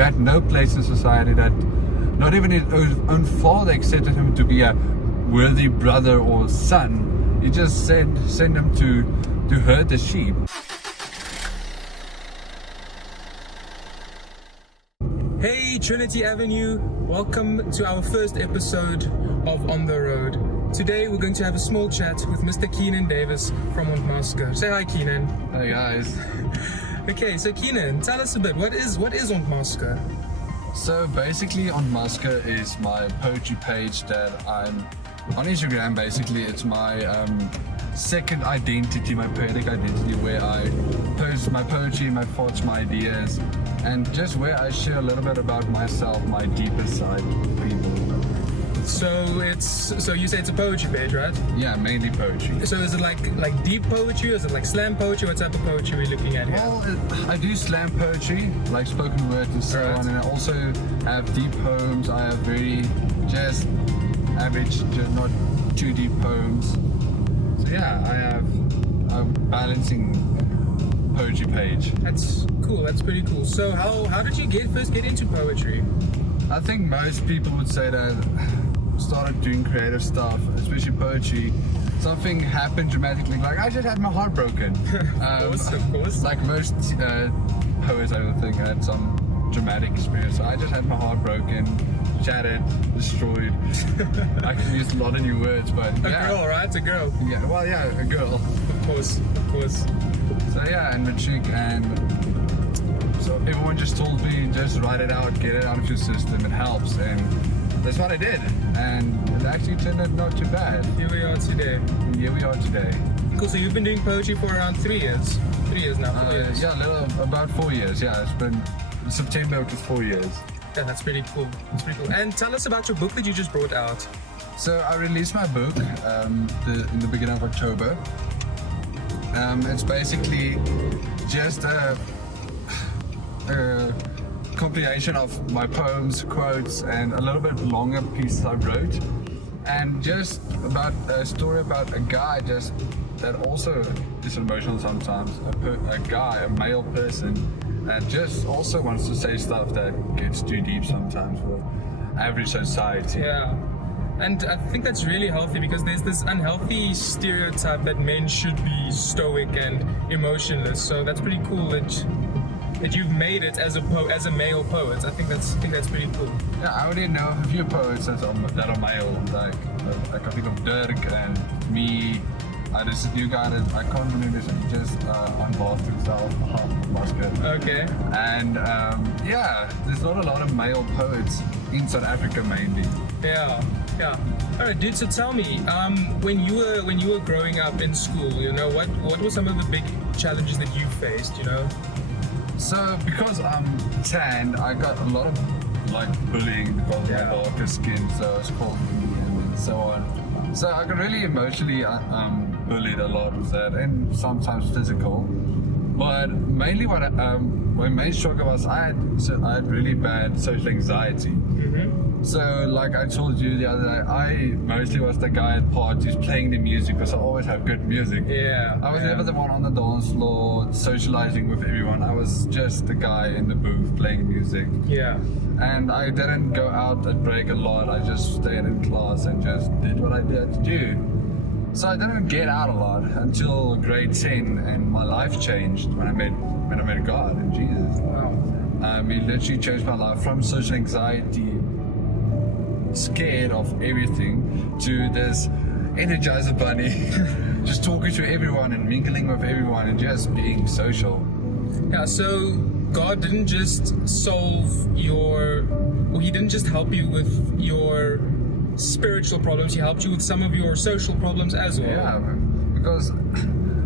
had no place in society, that not even his own father accepted him to be a worthy brother or son. He just sent him to herd the sheep. Hey Trinity Avenue, welcome to our first episode of On the Road. Today we're going to have a small chat with Mr. Keenan Davis from Ontmasker. Say hi, Keenan. Hey guys. Okay, so Keenan, tell us a bit. What is Ontmasker? So basically, Ontmasker is my poetry page that I'm on Instagram. Basically, it's my second identity, my poetic identity, where I post my poetry, my thoughts, my ideas, and just where I share a little bit about myself, my deeper side with people. So you say it's a poetry page, right? Yeah, mainly poetry. So is it like deep poetry, or is it like slam poetry? What type of poetry are we looking at here? Well, I do slam poetry, like spoken word and so on, and I also have deep poems. I have very just average, just not too deep poems. So yeah, I'm balancing poetry page. That's cool. That's pretty cool. So how did you first get into poetry? I think most people would say that started doing creative stuff, especially poetry, something happened dramatically. Like I just had my heart broken. Of course. Like most poets, I would think, had some dramatic experience. So I just had my heart broken, shattered, destroyed. I can use a lot of new words, but A girl, right? A girl. Yeah, well, yeah, a girl. Of course. So yeah, and matric, and so everyone just told me, just write it out, get it out of your system, it helps, and that's what I did, and it actually turned out not too bad. Here we are today. Cool, so you've been doing poetry for around 3 years. 3 years now, 4 years. Yeah, about 4 years, yeah, it's been September, which is 4 years. Yeah, that's pretty cool. And tell us about your book that you just brought out. So I released my book in the beginning of October. It's basically just a compilation of my poems, quotes, and a little bit longer pieces I wrote, and just about a story about a guy just that also is emotional sometimes. A male person that just also wants to say stuff that gets too deep sometimes for average society. Yeah. And I think that's really healthy, because there's this unhealthy stereotype that men should be stoic and emotionless. So that's pretty cool that you've made it as a male poet. I think that's pretty cool. Yeah, I already know a few poets that are male, like I think of Dirk and me. There's a new guy that I can't remember his name, just unbossed himself, Musket. Okay. And yeah, there's not a lot of male poets in South Africa mainly. Yeah. All right, dude. So tell me, when you were growing up in school, what were some of the big challenges that you faced? So because I'm tan, I got a lot of bullying because of my darker skin, so it's called me and so on. So I got really emotionally bullied a lot with that, and sometimes physical. But mainly my main struggle was I had really bad social anxiety. So like I told you the other day, I mostly was the guy at parties playing the music because I always have good music. Yeah. I was never the one on the dance floor socializing with everyone. I was just the guy in the booth playing music. Yeah. And I didn't go out at break a lot. I just stayed in class and just did what I did to do. So I didn't get out a lot until grade 10, and my life changed when I met God and Jesus. Wow. He literally changed my life from social anxiety, scared of everything, to this Energizer Bunny, just talking to everyone and mingling with everyone and just being social. Yeah, so God didn't just He didn't just help you with your spiritual problems, He helped you with some of your social problems as well. Yeah, because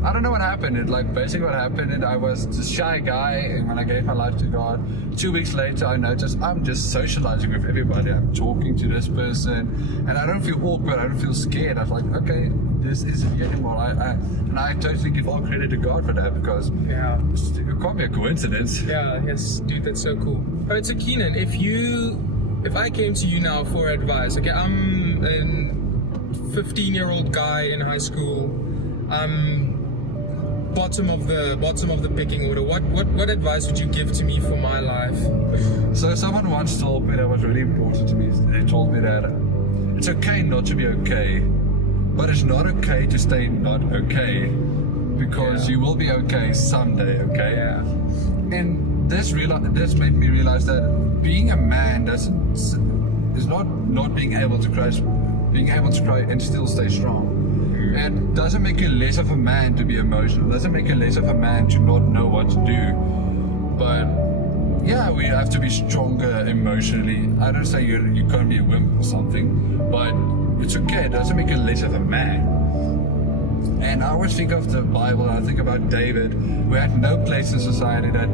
I don't know what happened. Basically what happened, I was this shy guy, and when I gave my life to God, 2 weeks later I noticed I'm just socializing with everybody. I'm talking to this person, and I don't feel awkward, I don't feel scared. I was like, okay, this isn't me anymore. And I totally give all credit to God for that, because it can't be a coincidence. Yeah, yes, dude, that's so cool. Alright, so Keenan, if I came to you now for advice, okay, I'm a 15-year-old guy in high school. Bottom of the picking order. What advice would you give to me for my life? So someone once told me that was really important to me. They told me that it's okay not to be okay, but it's not okay to stay not okay, because you will be okay someday. Okay. Yeah. And this made me realize that being a man is not being able to cry, being able to cry and still stay strong. And doesn't make you less of a man to be emotional. Doesn't make you less of a man to not know what to do. But yeah, we have to be stronger emotionally. I don't say you can't be a wimp or something, but it's okay. It doesn't make you less of a man. And I always think of the Bible, and I think about David, who had no place in society, that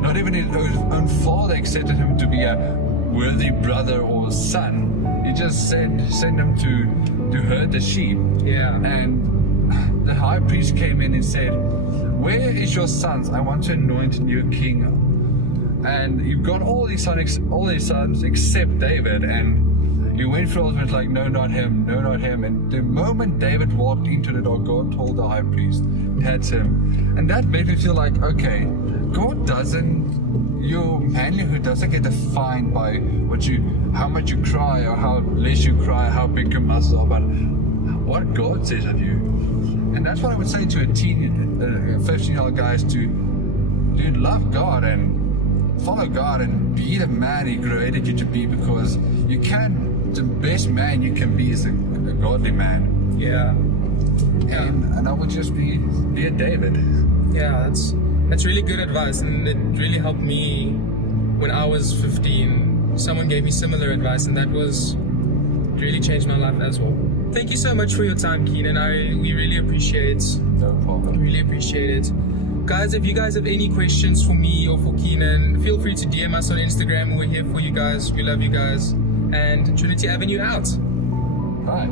not even his own father accepted him to be a worthy brother or son. He just sent him to herd the sheep. Yeah. And the high priest came in and said, "Where is your sons? I want to anoint you king." And you've got all these sons except David. And he went through all of it like, "No, not him, no, not him." And the moment David walked into the door, God told the high priest, "That's him." And that made me feel like, okay, God your manhood doesn't get defined by how much you cry or how less you cry, how big your muscles are, but what God says of you. And that's what I would say to a 15-year-old guys, to love God and follow God and be the man He created you to be, because the best man you can be is a godly man. Yeah. And I would just be a David. Yeah, that's really good advice, and it really helped me when I was 15. Someone gave me similar advice, and that really changed my life as well. Thank you so much for your time, Keenan. We really appreciate. No problem. Really appreciate it. Guys, if you guys have any questions for me or for Keenan, feel free to DM us on Instagram. We're here for you guys. We love you guys. And Trinity Avenue out. Bye.